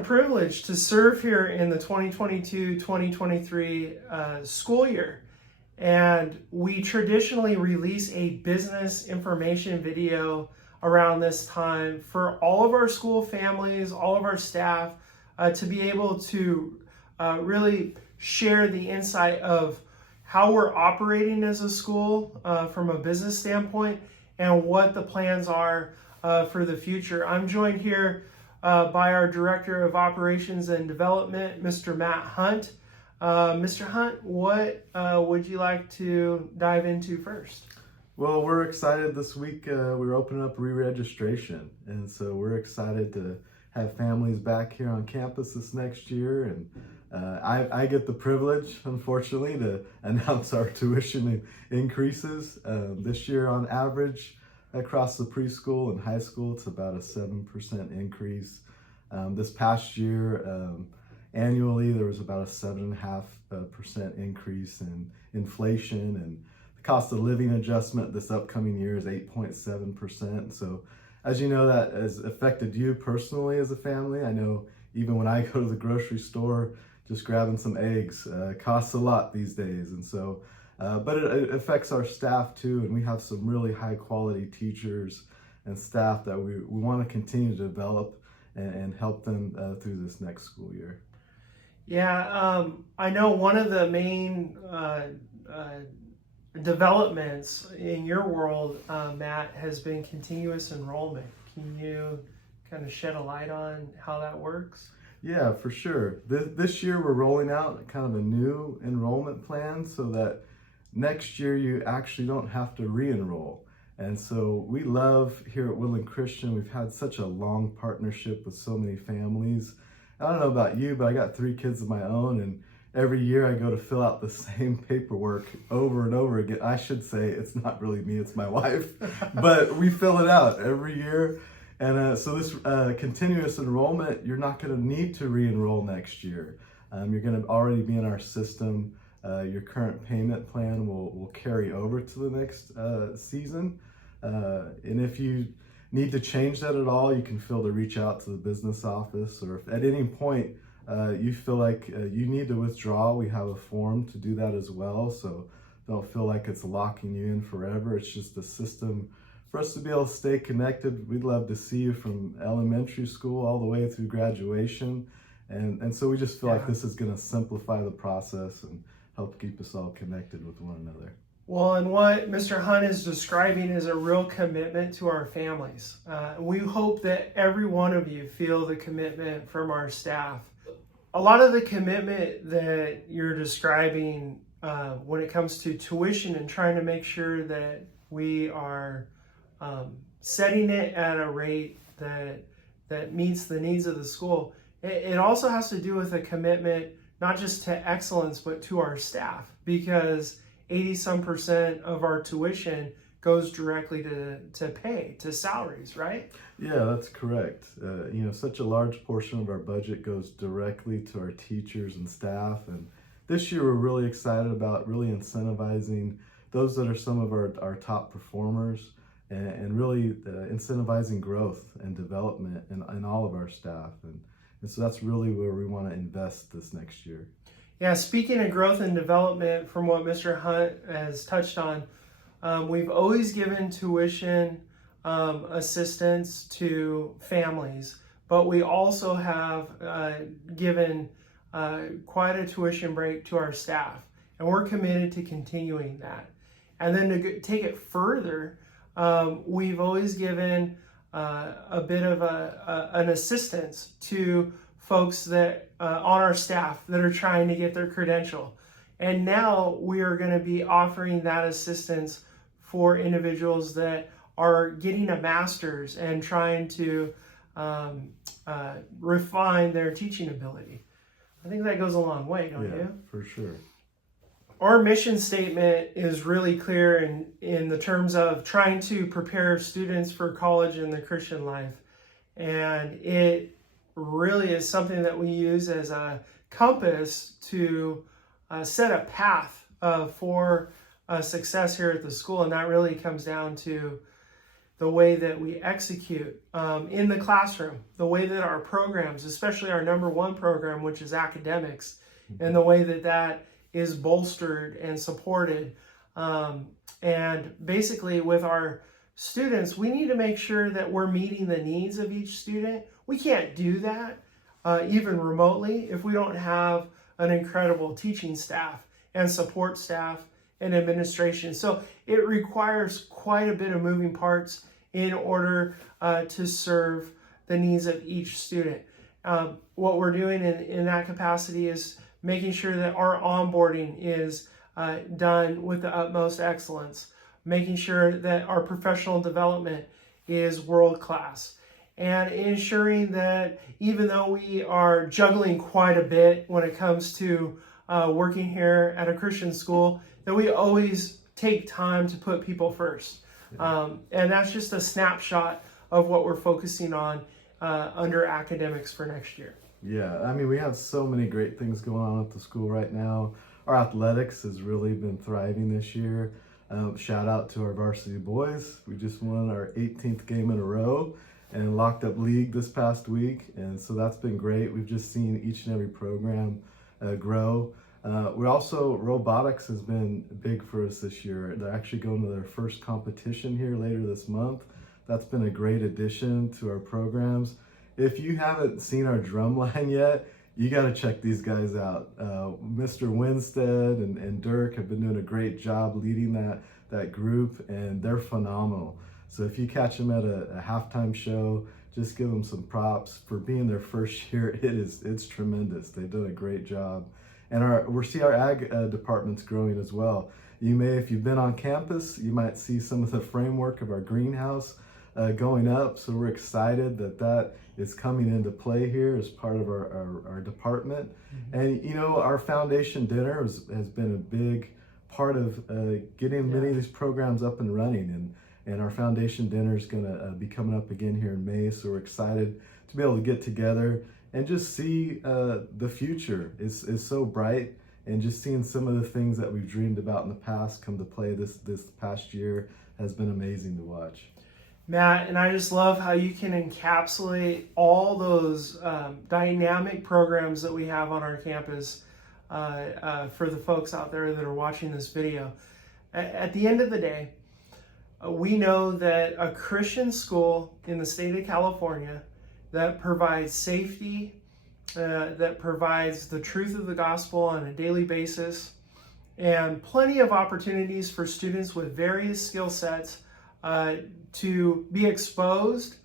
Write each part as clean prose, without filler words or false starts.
privilege to serve here in the 2022-2023 school year. And we traditionally release a business information video around this time for all of our school families, all of our staff, to be able to really share the insight of how we're operating as a school from a business standpoint and what the plans are for the future. I'm joined here by our Director of Operations and Development, Mr. Matt Hunt. Mr. Hunt, what would you like to dive into first? Well, we're excited this week. We're opening up re-registration, and so we're excited to have families back here on campus this next year. And I get the privilege, unfortunately, to announce our tuition increases. This year, on average, across the preschool and high school, it's about a 7% increase. This past year, annually, there was about a 7.5% increase in inflation, and the cost of living adjustment this upcoming year is 8.7%. So, as you know, that has affected you personally as a family. I know even when I go to the grocery store, just grabbing some eggs costs a lot these days. And so, but it affects our staff too, and we have some really high quality teachers and staff that we want to continue to develop and help them through this next school year. Yeah, I know one of the main developments in your world, Matt, has been continuous enrollment. Can you kind of shed a light on how that works? Yeah, for sure. This year we're rolling out kind of a new enrollment plan so that next year you actually don't have to re-enroll. And so we love here at Woodland Christian, we've had such a long partnership with so many families. I don't know about you, but I got 3 kids of my own, and every year I go to fill out the same paperwork over and over again. I should say it's not really me, it's my wife, but we fill it out every year. And so this continuous enrollment, you're not going to need to re-enroll next year. You're going to already be in our system. Your current payment plan will carry over to the next season. And if you need to change that at all, you can feel to reach out to the business office, or if at any point you feel like you need to withdraw, we have a form to do that as well. So don't feel like it's locking you in forever. It's just a system for us to be able to stay connected. We'd love to see you from elementary school all the way through graduation. And so we just feel like this is going to simplify the process and help keep us all connected with one another. Well, and what Mr. Hunt is describing is a real commitment to our families. We hope that every one of you feel the commitment from our staff. A lot of the commitment that you're describing when it comes to tuition and trying to make sure that we are setting it at a rate that meets the needs of the school, it also has to do with a commitment not just to excellence, but to our staff, because 80% of our tuition goes directly to pay, to salaries, right? Yeah, that's correct. Such a large portion of our budget goes directly to our teachers and staff. And this year we're really excited about really incentivizing those that are some of our top performers, and really incentivizing growth and development in all of our staff. And so that's really where we want to invest this next year. Yeah, speaking of growth and development, from what Mr. Hunt has touched on, we've always given tuition assistance to families, but we also have given quite a tuition break to our staff, and we're committed to continuing that. And then to take it further, we've always given a bit of an assistance to folks that on our staff that are trying to get their credential. And now we are going to be offering that assistance for individuals that are getting a master's and trying to refine their teaching ability. I think that goes a long way, don't you? Yeah, for sure. Our mission statement is really clear in the terms of trying to prepare students for college and the Christian life. And it really is something that we use as a compass to set a path for success here at the school. And that really comes down to the way that we execute in the classroom, the way that our programs, especially our number one program, which is academics, and the way that that is bolstered and supported. And basically with our students, we need to make sure that we're meeting the needs of each student. We can't do that even remotely if we don't have an incredible teaching staff and support staff and administration. So it requires quite a bit of moving parts in order to serve the needs of each student. What we're doing in that capacity is making sure that our onboarding is done with the utmost excellence, making sure that our professional development is world class, and ensuring that even though we are juggling quite a bit when it comes to working here at a Christian school, that we always take time to put people first. And that's just a snapshot of what we're focusing on under academics for next year. Yeah, I mean, we have so many great things going on at the school right now. Our athletics has really been thriving this year. Shout out to our varsity boys. We just won our 18th game in a row and locked up league this past week. And so that's been great. We've just seen each and every program grow. We also, robotics has been big for us this year. They're actually going to their first competition here later this month. That's been a great addition to our programs. If you haven't seen our drum line yet, you got to check these guys out. Mr. Winstead and Dirk have been doing a great job leading that group, and they're phenomenal. So if you catch them at a halftime show, just give them some props for being their first year. It's tremendous. They've done a great job. And we see our ag departments growing as well. You may, if you've been on campus, you might see some of the framework of our greenhouse going up. So we're excited that is coming into play here as part of our department. Mm-hmm. And you know, our foundation dinner has been a big part of getting many of these programs up and running. And our foundation dinner is going to be coming up again here in May. So we're excited to be able to get together and just see the future is so bright, and just seeing some of the things that we've dreamed about in the past come to play this past year has been amazing to watch. Matt, and I just love how you can encapsulate all those dynamic programs that we have on our campus for the folks out there that are watching this video. At the end of the day, we know that a Christian school in the state of California that provides safety, that provides the truth of the gospel on a daily basis, and plenty of opportunities for students with various skill sets to be exposed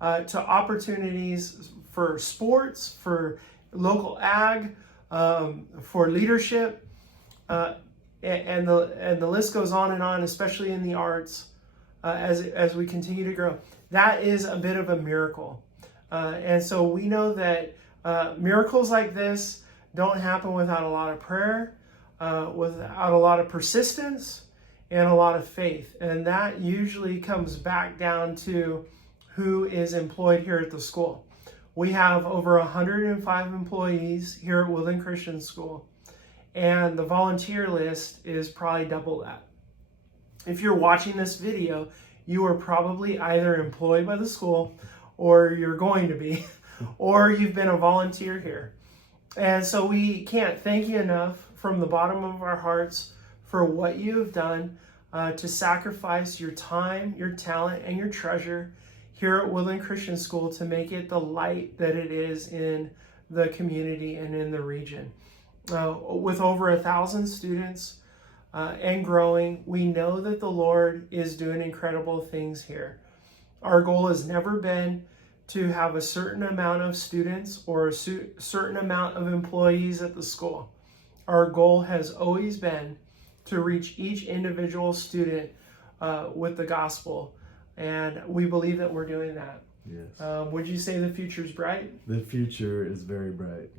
to opportunities for sports, for local ag, for leadership, and the list goes on, especially in the arts, as we continue to grow. That is a bit of a miracle. And so we know that miracles like this don't happen without a lot of prayer, without a lot of persistence, and a lot of faith. And that usually comes back down to who is employed here at the school. We have over 105 employees here at Woodland Christian School, and the volunteer list is probably double that. If you're watching this video, you are probably either employed by the school, or you're going to be, or you've been a volunteer here. And so we can't thank you enough from the bottom of our hearts for what you have done to sacrifice your time, your talent, and your treasure here at Woodland Christian School to make it the light that it is in the community and in the region. With over 1,000 students and growing, we know that the Lord is doing incredible things here. Our goal has never been to have a certain amount of students or a certain amount of employees at the school. Our goal has always been to reach each individual student with the gospel, and we believe that we're doing that. Yes. Would you say the future is bright? The future is very bright.